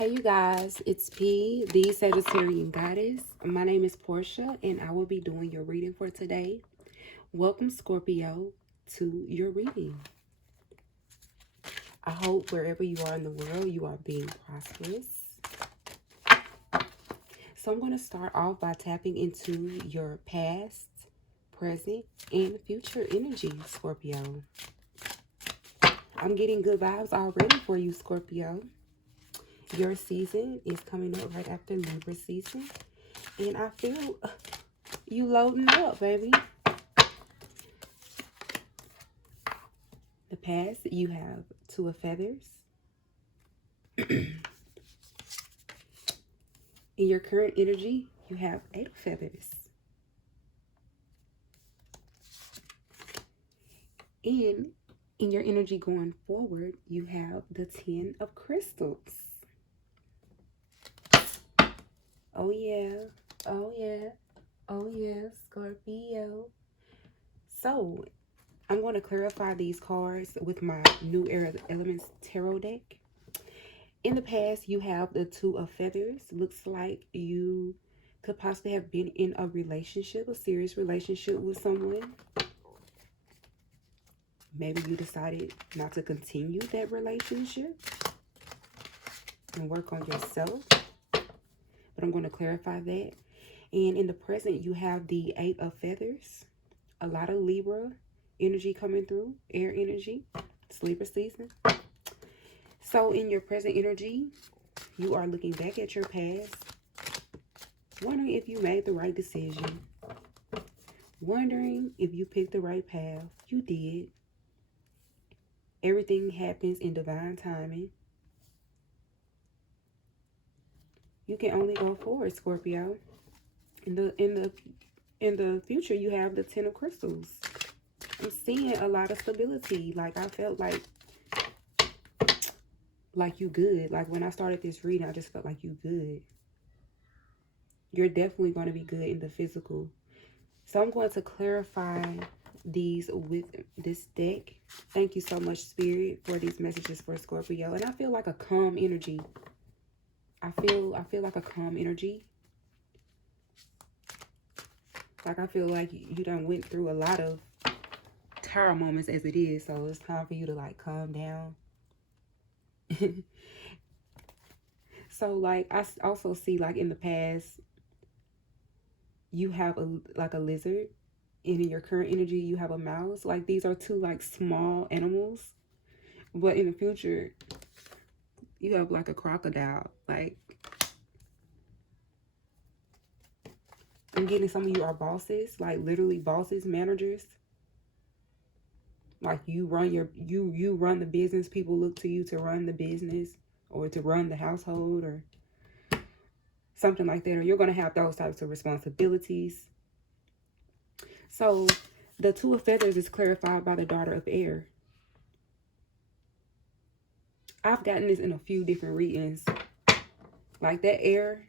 Hey you guys, it's P, the Sagittarian Goddess. My name is Portia and I will be doing your reading for today. Welcome Scorpio to your reading. I hope wherever you are in the world you are being prosperous. So I'm going to start off by tapping into your past, present, and future energy, Scorpio. I'm getting good vibes already for you, Scorpio. Your season is coming up right after Libra season. And I feel you loading up, baby. The past, you have Two of Feathers. In your current energy, you have Eight of Feathers. And in your energy going forward, you have the Ten of Crystals. Oh yeah, oh yeah, oh yeah, Scorpio. So, I'm going to clarify these cards with my New Era Elements Tarot deck. In the past, you have the Two of Feathers. Looks like you could possibly have been in a relationship, a serious relationship with someone. Maybe you decided not to continue that relationship and work on yourself. But I'm going to clarify that. And in the present, you have the Eight of Feathers. A lot of Libra energy coming through, air energy. It's Libra season. So in your present energy, you are looking back at your past, wondering if you made the right decision, wondering if you picked the right path. You did. Everything happens in divine timing. You can only go forward, Scorpio. In the future, you have the Ten of Crystals. I'm seeing a lot of stability. Like I felt like you good. Like when I started this reading, I just felt like you good. You're definitely going to be good in the physical. So I'm going to clarify these with this deck. Thank you so much, Spirit, for these messages for Scorpio. And I feel like a calm energy. I feel like a calm energy. Like I feel like you done went through a lot of tower moments as it is. So it's time for you to like calm down. So like I also see like in the past you have a lizard, and in your current energy you have a mouse. Like these are two like small animals, but in the future you have like a crocodile. Like I'm getting some of you are bosses, like literally bosses, managers. Like you run you run the business. People look to you to run the business or to run the household or something like that, or you're going to have those types of responsibilities. So the Two of Feathers is clarified by the Daughter of Air. I've gotten this in a few different readings. Like that air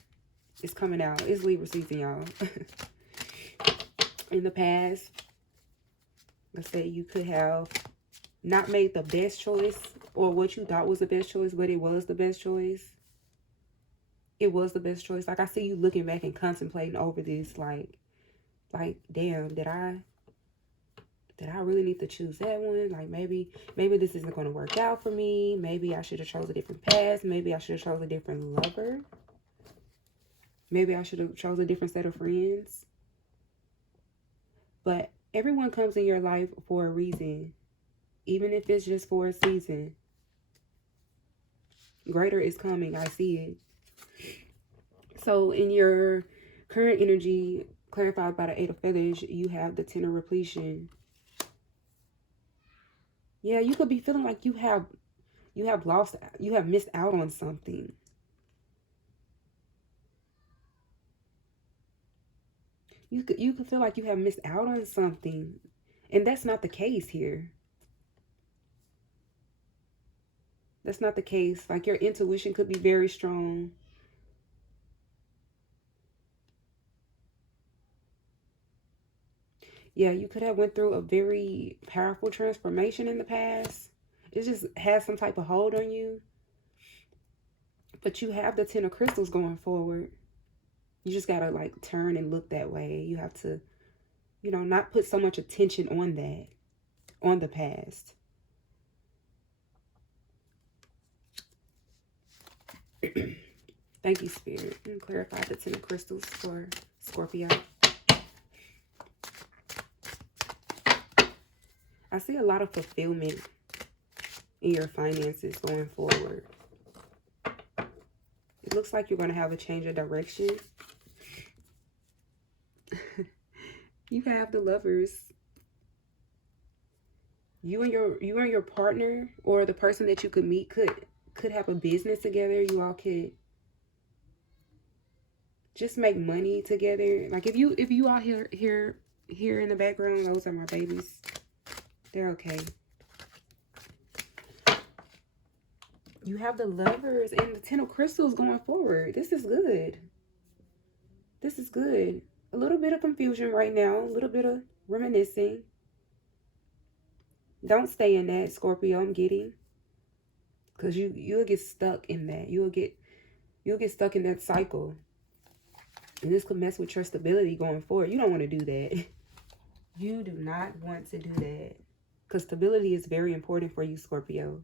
is coming out. It's Libra season, y'all. In the past, let's say you could have not made the best choice or what you thought was the best choice, but it was the best choice. It was the best choice. Like I see you looking back and contemplating over this, like damn, did I really need to choose that one? Like maybe this isn't going to work out for me. Maybe I should have chosen a different path. Maybe I should have chosen a different lover. Maybe I should have chosen a different set of friends. But everyone comes in your life for a reason, even if it's just for a season. Greater is coming. I see it. So in your current energy, clarified by the Eight of Feathers, you have the Ten of Repletion. Yeah, you could be feeling like you have missed out on something. You could feel like you have missed out on something. And that's not the case here. That's not the case. Like your intuition could be very strong. Yeah, you could have went through a very powerful transformation in the past. It just has some type of hold on you. But you have the Ten of Crystals going forward. You just got to like turn and look that way. You have to, you know, not put so much attention on that, on the past. Thank you, Spirit. And clarify the Ten of Crystals for Scorpio. I see a lot of fulfillment in your finances going forward. It looks like you're going to have a change of direction. You have the Lovers. You and your partner, or the person that you could meet, could have a business together. You all could just make money together. Like if you all hear in the background, those are my babies. They're okay. You have the Lovers and the Ten of Crystals going forward. This is good. This is good. A little bit of confusion right now. A little bit of reminiscing. Don't stay in that, Scorpio, I'm getting. Because you'll get stuck in that. You'll get stuck in that cycle. And this could mess with your stability going forward. You don't want to do that. You do not want to do that. Because stability is very important for you, Scorpio.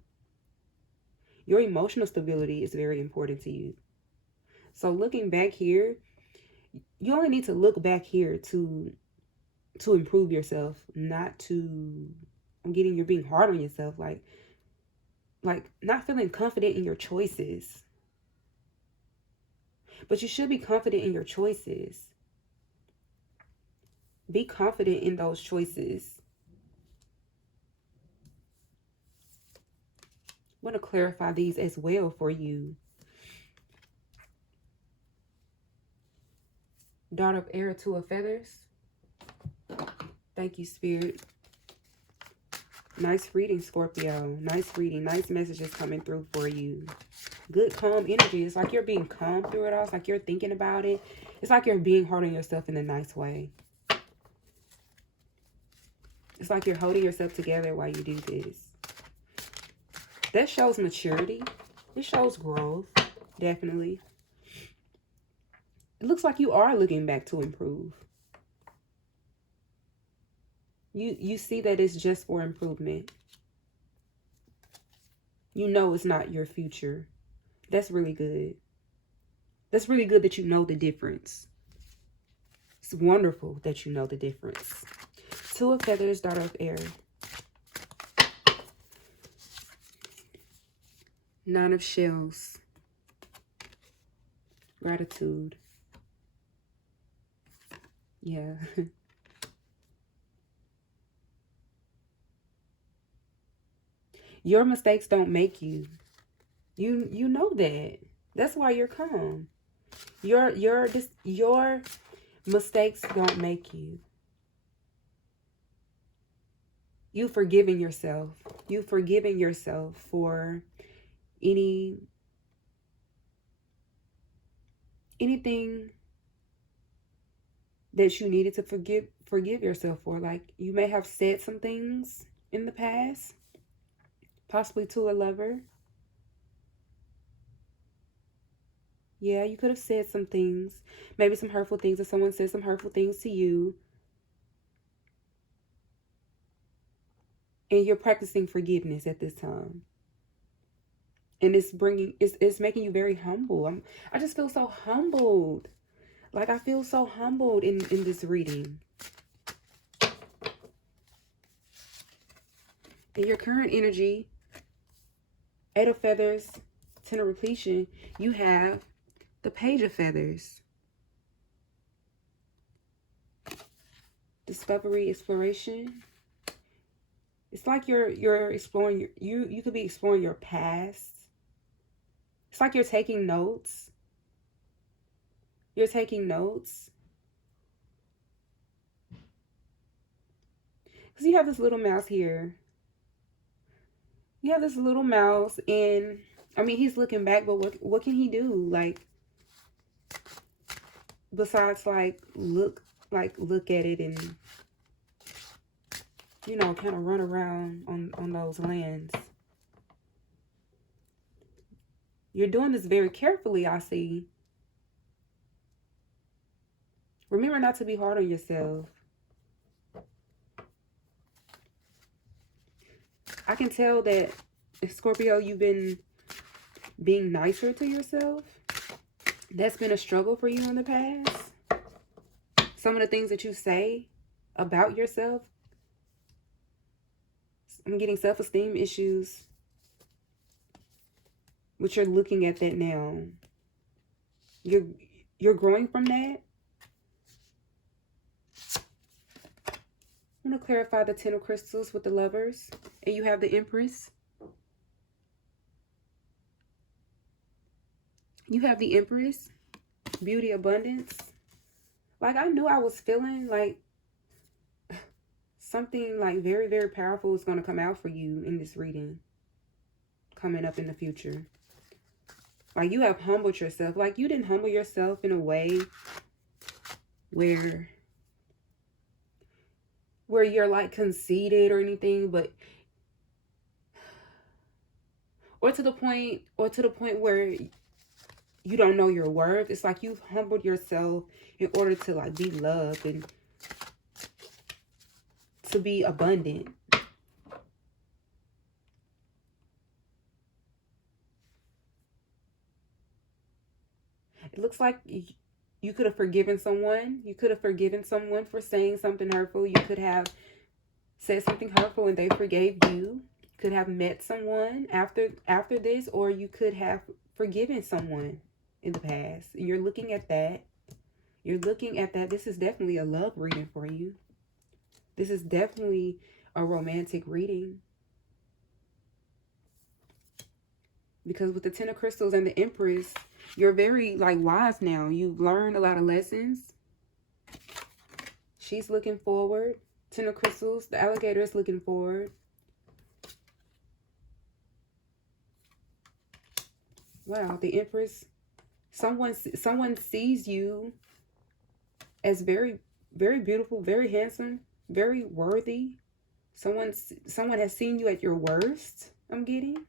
Your emotional stability is very important to you. So looking back here, you only need to look back here to improve yourself, not to, I'm getting you're being hard on yourself, like not feeling confident in your choices. But you should be confident in your choices. Be confident in those choices. I want to clarify these as well for you. Daughter of Air, Two of Feathers. Thank you, Spirit. Nice reading, Scorpio. Nice reading. Nice messages coming through for you. Good, calm energy. It's like you're being calm through it all. It's like you're thinking about it. It's like you're being hard on yourself in a nice way. It's like you're holding yourself together while you do this. That shows maturity. It shows growth. Definitely. It looks like you are looking back to improve. You see that it's just for improvement. You know it's not your future. That's really good. That's really good that you know the difference. It's wonderful that you know the difference. Two of Feathers, Daughter of Air. Nine of Shells. Gratitude. Yeah. Your mistakes don't make you. You know that. That's why you're calm. Your mistakes don't make you. You forgiving yourself. You forgiving yourself for anything that you needed to forgive yourself for. Like you may have said some things in the past, possibly to a lover. Yeah, you could have said some things, maybe some hurtful things, or someone said some hurtful things to you. And you're practicing forgiveness at this time. And it's making you very humble. I just feel so humbled. Like I feel so humbled in this reading. In your current energy, Eight of Feathers, Ten of Repletion, you have the Page of Feathers. Discovery, exploration. It's like you're exploring, you could be exploring your past. It's like you're taking notes. You're taking notes. Because you have this little mouse here. You have this little mouse, and I mean, he's looking back, but what can he do? Like, besides like look at it and, you know, kind of run around on those lands. You're doing this very carefully, I see. Remember not to be hard on yourself. I can tell that, Scorpio, you've been being nicer to yourself. That's been a struggle for you in the past. Some of the things that you say about yourself, I'm getting self-esteem issues, but you're looking at that now. You're growing from that. I'm going to clarify the Ten of Crystals with the Lovers. And you have the Empress. You have the Empress. Beauty, abundance. Like, I knew I was feeling like something like very, very powerful is going to come out for you in this reading. Coming up in the future. Like, you have humbled yourself. Like, you didn't humble yourself in a way where you're like conceited or anything, but or to the point where you don't know your worth. It's like you've humbled yourself in order to like be loved and to be abundant. It looks like you could have forgiven someone. You could have forgiven someone for saying something hurtful. You could have said something hurtful and they forgave you. You could have met someone after this, or you could have forgiven someone in the past. You're looking at that. You're looking at that. This is definitely a love reading for you. This is definitely a romantic reading. Because with the Ten of Crystals and the Empress, you're very like wise now. You've learned a lot of lessons. She's looking forward. Ten of Crystals, the alligator is looking forward. Wow, the Empress. Someone sees you as very, very beautiful, very handsome, very worthy. Someone has seen you at your worst, I'm getting.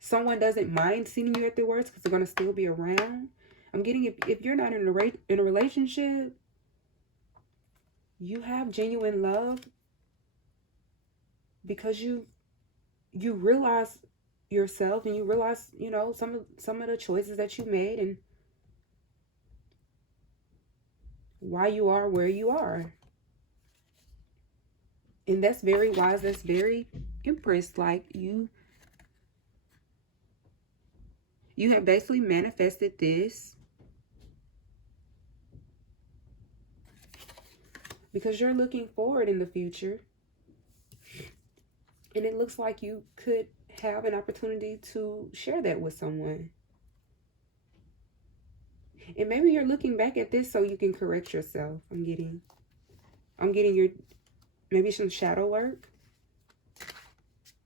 Someone doesn't mind seeing you at their worst because they're going to still be around. I'm getting, if you're not in a relationship, you have genuine love because you realize yourself and you realize, you know, some of the choices that you made and why you are where you are. And that's very wise. That's very Empress. Like you have basically manifested this because you're looking forward in the future. And it looks like you could have an opportunity to share that with someone. And maybe you're looking back at this so you can correct yourself. I'm getting your, maybe some shadow work.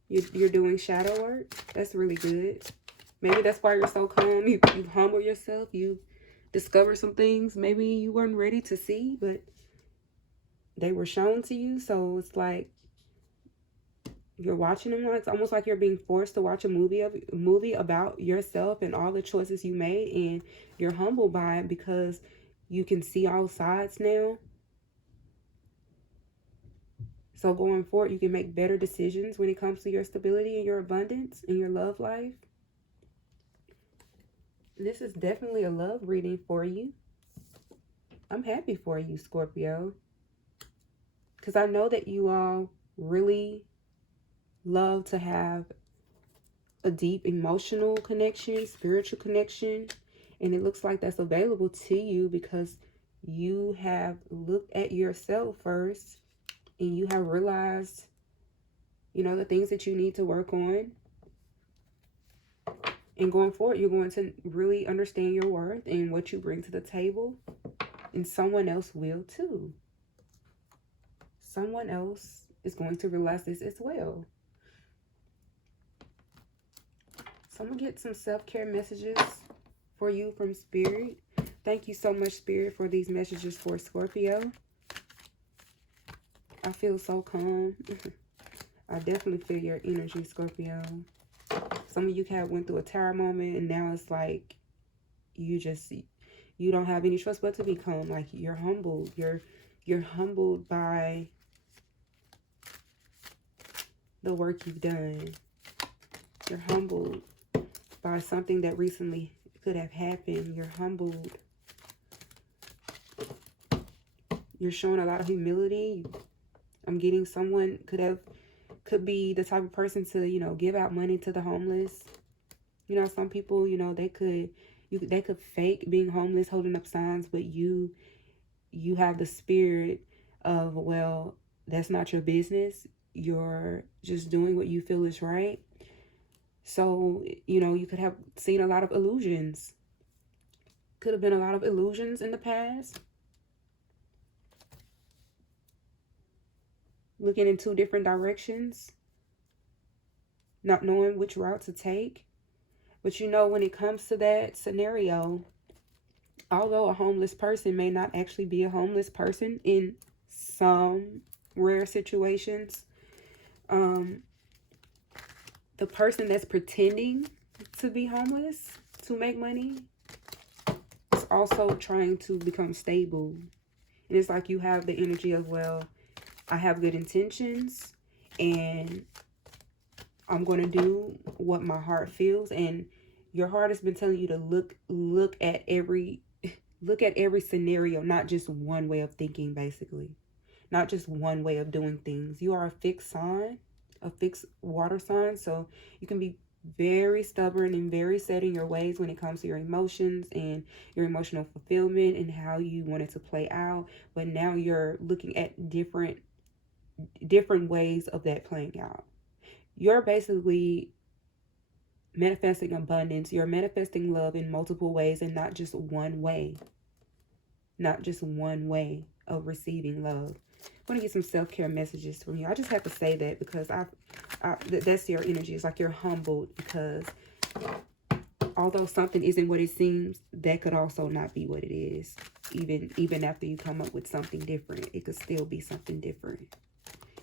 You're doing shadow work. That's really good. Maybe that's why you're so calm. You humble yourself. You discover some things maybe you weren't ready to see, but they were shown to you. So it's like you're watching them. It's almost like you're being forced to watch a movie about yourself and all the choices you made, and you're humbled by it because you can see all sides now. So going forward, you can make better decisions when it comes to your stability and your abundance and your love life. This is definitely a love reading for you. I'm happy for you, Scorpio. Because I know that you all really love to have a deep emotional connection, spiritual connection. And it looks like that's available to you because you have looked at yourself first and you have realized, you know, the things that you need to work on. And going forward, you're going to really understand your worth and what you bring to the table. And someone else will too. Someone else is going to realize this as well. So I'm going to get some self-care messages for you from Spirit. Thank you so much, Spirit, for these messages for Scorpio. I feel so calm. I definitely feel your energy, Scorpio. So some of you have went through a tower moment, and now it's like you don't have any trust but to become. Like, you're humbled. You're humbled by the work you've done. You're humbled by something that recently could have happened. You're humbled. You're showing a lot of humility. I'm getting someone could be the type of person to, you know, give out money to the homeless. You know, some people, you know, they could fake being homeless, holding up signs, but you have the spirit of, well, that's not your business. You're just doing what you feel is right. So, you know, you could have seen a lot of illusions. Could have been a lot of illusions in the past. Looking in two different directions. Not knowing which route to take. But you know, when it comes to that scenario, although a homeless person may not actually be a homeless person in some rare situations, the person that's pretending to be homeless to make money is also trying to become stable. And it's like you have the energy of, well, I have good intentions and I'm going to do what my heart feels. And your heart has been telling you to look at every scenario, not just one way of thinking, basically. Not just one way of doing things. You are a fixed sign, a fixed water sign, so you can be very stubborn and very set in your ways when it comes to your emotions and your emotional fulfillment and how you want it to play out. But now you're looking at different ways of that playing out. You're basically manifesting abundance. You're manifesting love in multiple ways and not just one way. Not just one way of receiving love. I'm going to get some self-care messages from you. I just have to say that because that's your energy. It's like you're humbled because although something isn't what it seems, that could also not be what it is. Even after you come up with something different, it could still be something different.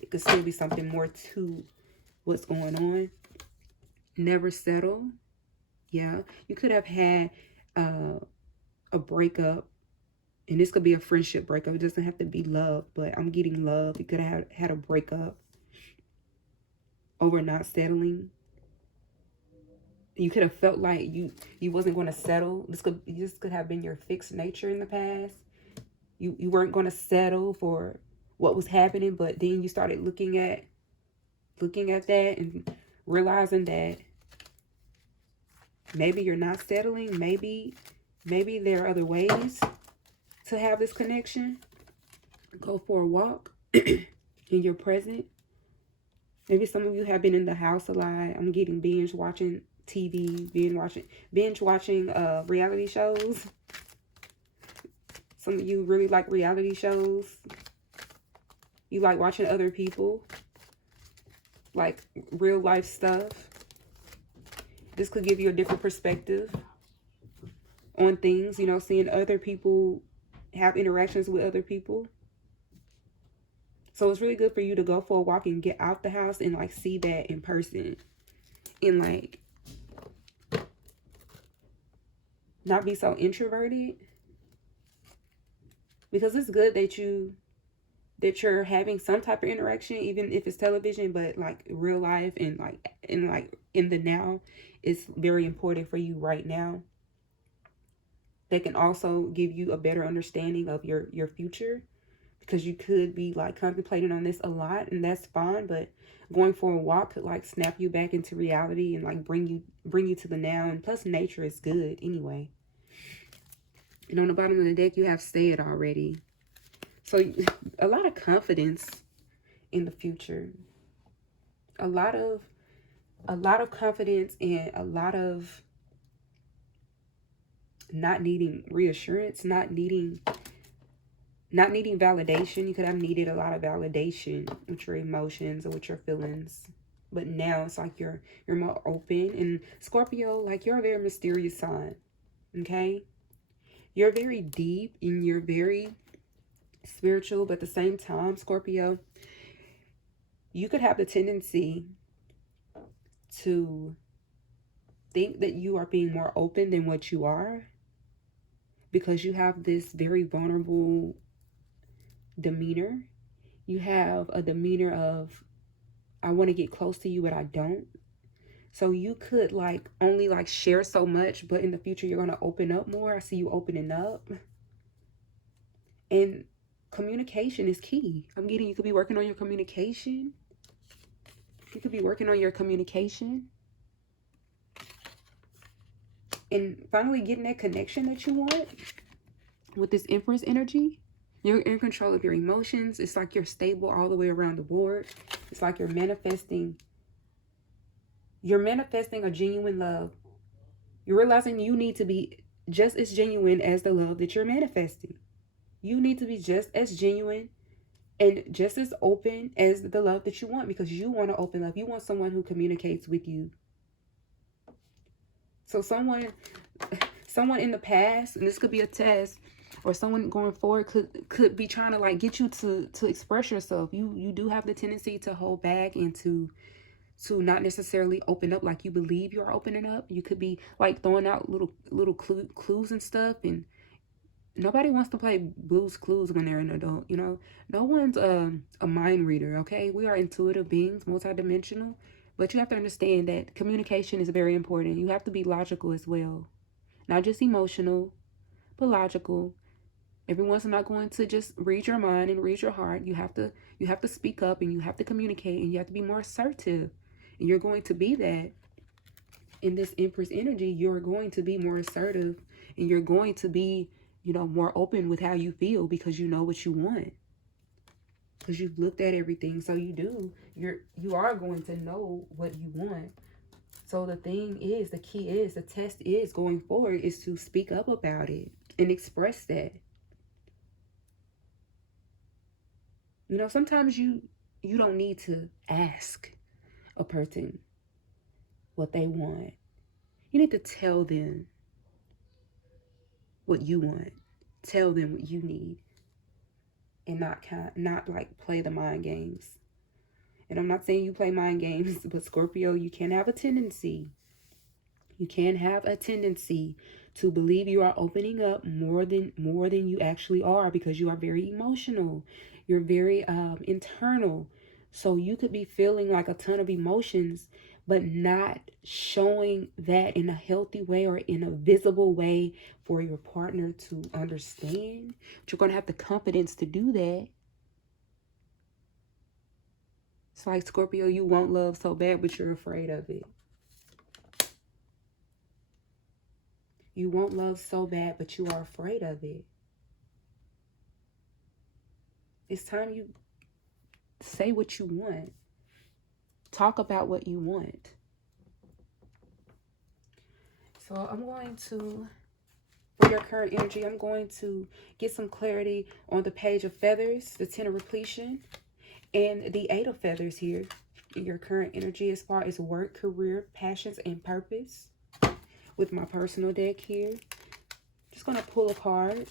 It could still be something more to what's going on. Never settle. Yeah. You could have had a breakup. And this could be a friendship breakup. It doesn't have to be love, but I'm getting love. You could have had a breakup over not settling. You could have felt like you wasn't going to settle. This could have been your fixed nature in the past. You weren't going to settle for what was happening, but then you started looking at that and realizing that maybe you're not settling. Maybe there are other ways to have this connection. Go for a walk in your present. Maybe some of you have been in the house a lot. I'm getting binge watching TV, binge watching reality shows. Some of you really like reality shows. You like watching other people, like real life stuff. This could give you a different perspective on things, you know, seeing other people have interactions with other people. So it's really good for you to go for a walk and get out the house and like see that in person and like not be so introverted, because it's good that you're having some type of interaction, even if it's television, but like real life and like in the now is very important for you right now. They can also give you a better understanding of your future, because you could be like contemplating on this a lot, and that's fine, but going for a walk could like snap you back into reality and like bring you to the now. And plus nature is good anyway. And on the bottom of the deck you have said already. So a lot of confidence in the future. A lot of confidence and a lot of not needing reassurance, not needing validation. You could have needed a lot of validation with your emotions or with your feelings. But now it's like you're more open. And Scorpio, like, you're a very mysterious sign. Okay? You're very deep and you're very spiritual, but at the same time, Scorpio, you could have the tendency to think that you are being more open than what you are, because you have this very vulnerable demeanor. You have a demeanor of, I want to get close to you, but I don't. So you could like only like share so much, but in the future you're going to open up more. I see you opening up. And communication is key. I'm getting, you could be working on your communication. You could be working on your communication. And finally getting that connection that you want with this Empress energy. You're in control of your emotions. It's like you're stable all the way around the board. It's like you're manifesting a genuine love. You're realizing you need to be just as genuine as the love that you're manifesting. You need to be just as genuine and just as open as the love that you want, because you want to open up. You want someone who communicates with you. So someone in the past, and this could be a test, or someone going forward could be trying to like get you to express yourself. You do have the tendency to hold back and to not necessarily open up like you believe you are opening up. You could be like throwing out little clues and stuff, and nobody wants to play Blue's Clues when they're an adult, you know. No one's a mind reader, okay? We are intuitive beings, multidimensional, but you have to understand that communication is very important. You have to be logical as well, not just emotional, but logical. Everyone's not going to just read your mind and read your heart. You have to speak up, and you have to communicate, and you have to be more assertive. And you're going to be that in this Empress energy. You're going to be more assertive, and you're going to be, you know, more open with how you feel, because you know what you want. Because you've looked at everything. So you are going to know what you want. So the key is, the test is going forward is to speak up about it and express that. You know, sometimes you don't need to ask a person what they want. You need to tell them what you want. Tell them what you need. And not like play the mind games. And I'm not saying you play mind games, but Scorpio, you can have a tendency. You can have a tendency to believe you are opening up more than you actually are, because you are very emotional. You're very internal. So you could be feeling like a ton of emotions, but not showing that in a healthy way or in a visible way for your partner to understand. But you're going to have the confidence to do that. It's like, Scorpio, you want love so bad, but you're afraid of it. You want love so bad, but you are afraid of it. It's time you say what you want. Talk about what you want. So I'm going to, for your current energy, I'm going to get some clarity on the Page of Feathers, the Ten of Repletion, and the Eight of Feathers here in your current energy as far as work, career, passions, and purpose. With my personal deck here, just going to pull a card,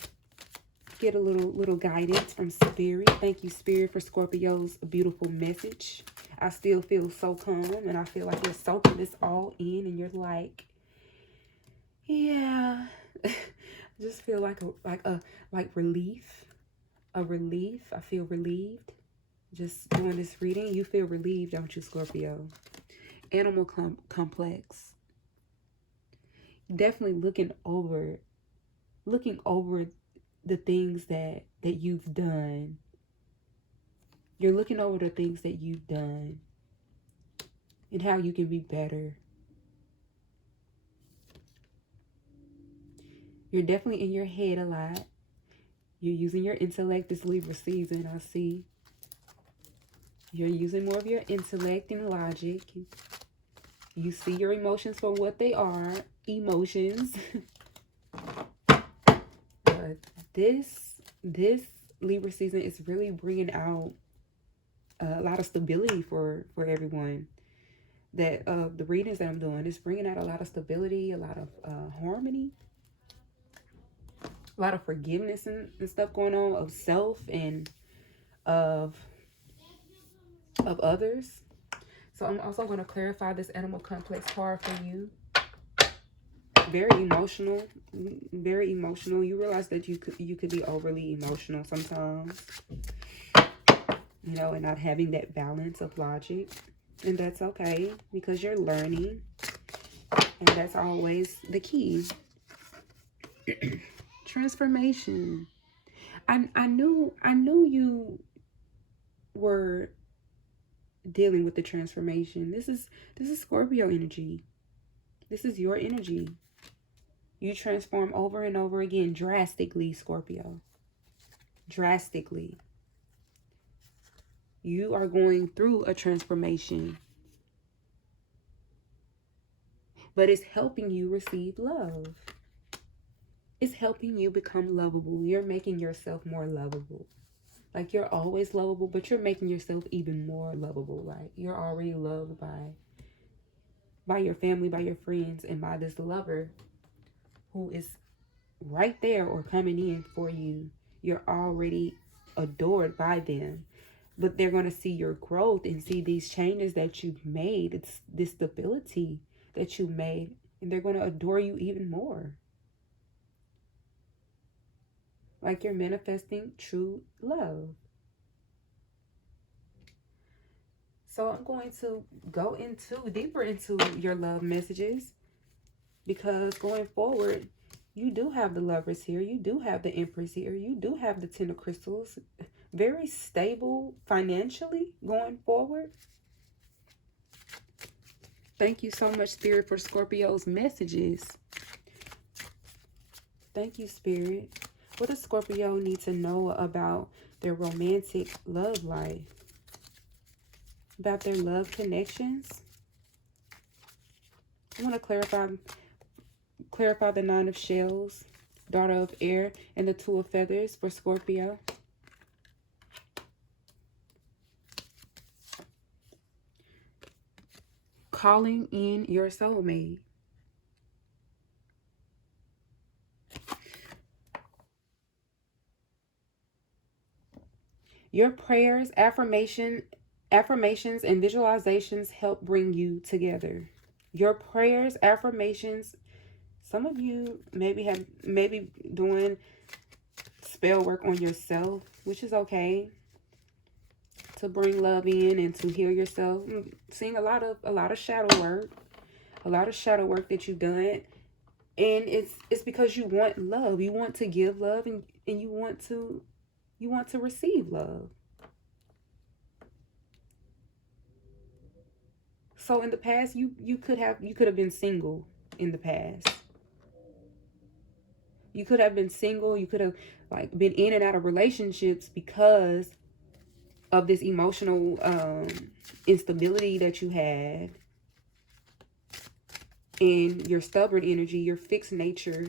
get a little guidance from Spirit. Thank you, Spirit, for Scorpio's beautiful message. I still feel so calm, and I feel like you're soaking this all in, and you're like, yeah. I just feel like relief, a relief. I feel relieved just doing this reading. You feel relieved, don't you, Scorpio? Animal complex. Definitely looking over the things that you've done. You're looking over the things that you've done and how you can be better. You're definitely in your head a lot. You're using your intellect this Libra season, I see. You're using more of your intellect and logic. You see your emotions for what they are, emotions. But this Libra season is really bringing out a lot of stability for everyone. That the readings that I'm doing is bringing out a lot of stability, a lot of harmony, a lot of forgiveness and stuff going on, of self and of others. So I'm also going to clarify this animal complex card for you. very emotional. Very emotional. You realize that you could be overly emotional sometimes. You know, and not having that balance of logic. And that's okay, because you're learning. And that's always the key. Transformation. I knew you were dealing with the transformation. This is Scorpio energy. This is your energy. You transform over and over again, drastically, Scorpio. Drastically. You are going through a transformation. But it's helping you receive love. It's helping you become lovable. You're making yourself more lovable. Like, you're always lovable, but you're making yourself even more lovable. Like, you're already loved by your family, by your friends, and by this lover who is right there or coming in for you. You're already adored by them. But they're going to see your growth and see these changes that you've made. It's this stability that you made. And they're going to adore you even more. Like, you're manifesting true love. So I'm going to go deeper into your love messages, because going forward, you do have the Lovers here. You do have the Empress here. You do have the Ten of Crystals. Very stable financially going forward. Thank you so much, Spirit, for Scorpio's messages. Thank you, Spirit. What does Scorpio need to know about their romantic love life? About their love connections? I want to clarify the Nine of Shells, Daughter of Air, and the Two of Feathers for Scorpio. Calling in your soulmate. Your prayers, affirmations, and visualizations help bring you together. Your prayers, affirmations, some of you maybe doing spell work on yourself, which is okay, to bring love in and to heal yourself. I'm seeing a lot of shadow work, that you've done, and it's because you want love. You want to give love, and you want to receive love. So in the past, you could have been single in the past. You could have been single. You could have like been in and out of relationships because of this emotional instability that you had, and your stubborn energy, your fixed nature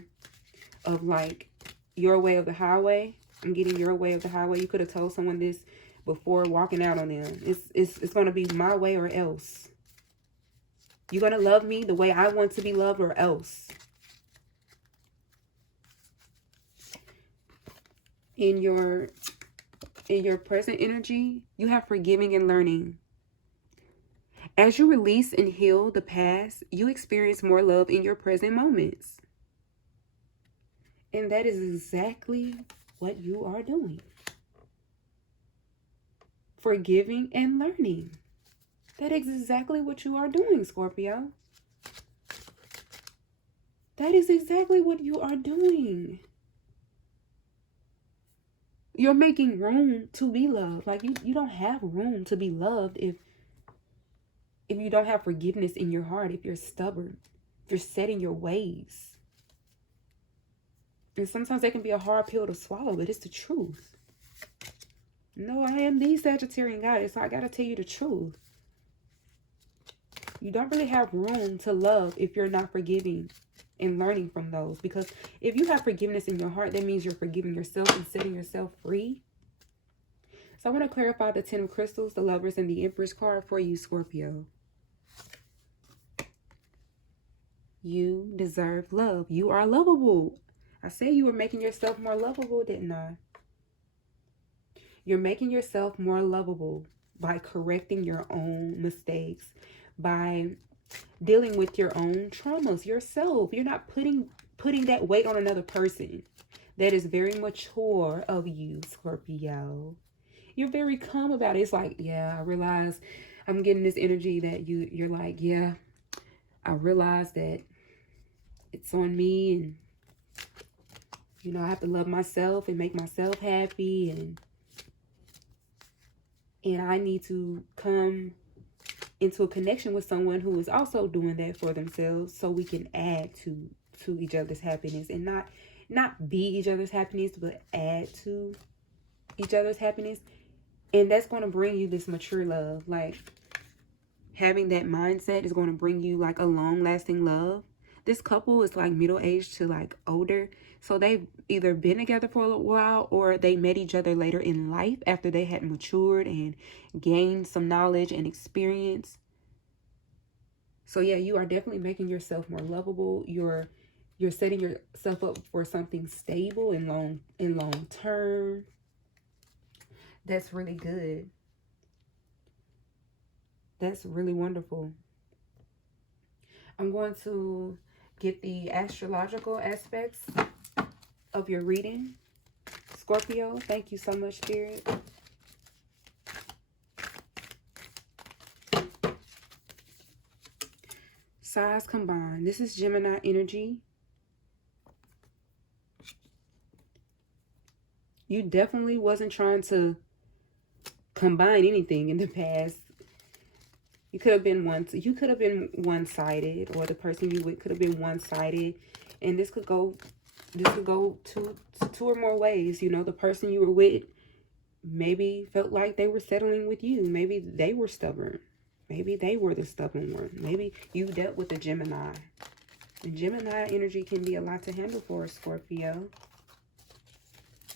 of like your way of the highway. I'm getting your way of the highway. You could have told someone this before walking out on them. It's going to be my way or else. You're going to love me the way I want to be loved or else. In your present energy, you have forgiving and learning. As you release and heal the past, you experience more love in your present moments. And that is exactly what you are doing. Forgiving and learning. That is exactly what you are doing, Scorpio. That is exactly what you are doing. You're making room to be loved. Like, you don't have room to be loved if you don't have forgiveness in your heart, if you're stubborn, if you're set in your ways. And sometimes that can be a hard pill to swallow, but it's the truth. No, I am the Sagittarian goddess, so I gotta tell you the truth. You don't really have room to love if you're not forgiving and learning from those. Because if you have forgiveness in your heart, that means you're forgiving yourself and setting yourself free. So I want to clarify the Ten of Crystals, the Lovers, and the Empress card for you, Scorpio. You deserve love. You are lovable. I said you were making yourself more lovable, didn't I? You're making yourself more lovable by correcting your own mistakes, by dealing with your own traumas yourself. You're not putting that weight on another person. That is very mature of you, Scorpio. You're very calm about it. It's like, yeah, I realize I'm getting this energy that you're like, yeah, I realize that it's on me, and you know, I have to love myself and make myself happy, and I need to come into a connection with someone who is also doing that for themselves, so we can add to each other's happiness, and not be each other's happiness, but add to each other's happiness. And that's going to bring you this mature love. Like, having that mindset is going to bring you like a long-lasting love. This couple is like middle-aged to like older, so they've either been together for a while, or they met each other later in life after they had matured and gained some knowledge and experience. So yeah, you are definitely making yourself more lovable. You're setting yourself up for something stable and long term. That's really good. That's really wonderful. I'm going to get the astrological aspects of your reading, Scorpio. Thank you so much, Spirit. Size combined. This is Gemini energy. You definitely wasn't trying to combine anything in the past. You could have been one-sided, or the person you with could have been one-sided, and this could go two or more ways. You know, the person you were with maybe felt like they were settling with you. Maybe they were stubborn. Maybe they were the stubborn one. Maybe you dealt with a Gemini. And Gemini energy can be a lot to handle for a Scorpio.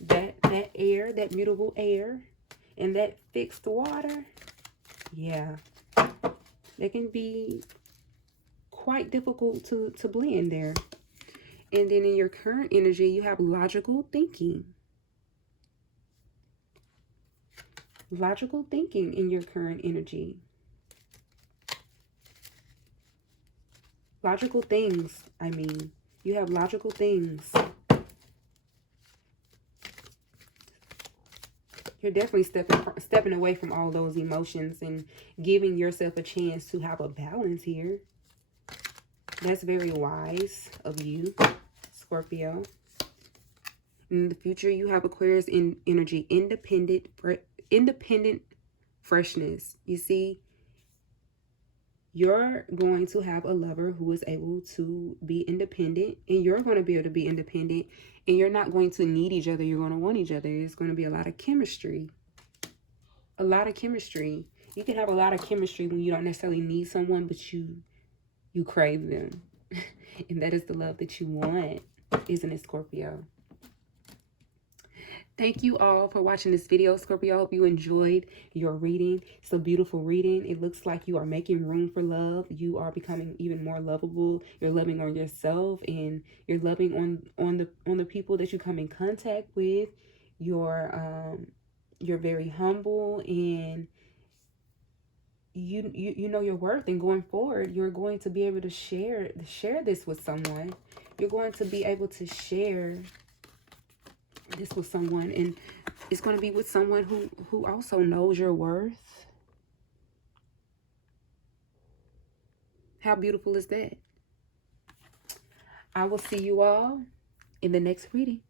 That air, that mutable air, and that fixed water, yeah, that can be quite difficult to blend there. And then in your current energy, you have logical thinking. Logical thinking in your current energy. Logical things, I mean. You have logical things. You're definitely stepping away from all those emotions and giving yourself a chance to have a balance here. That's very wise of you, Scorpio. In the future, you have Aquarius in energy, independent freshness. You see, you're going to have a lover who is able to be independent, and you're going to be able to be independent, and you're not going to need each other. You're going to want each other. It's going to be a lot of chemistry. A lot of chemistry. You can have a lot of chemistry when you don't necessarily need someone, but you crave them. And that is the love that you want, isn't it, Scorpio? Thank you all for watching this video, Scorpio. I hope you enjoyed your reading. It's a beautiful reading. It looks like you are making room for love. You are becoming even more lovable. You're loving on yourself, and you're loving on the people that you come in contact with. You're very humble, and you know your worth. And going forward, you're going to be able to share this with someone. You're going to be able to share this with someone, and it's going to be with someone who also knows your worth. How beautiful is that? I will see you all in the next reading.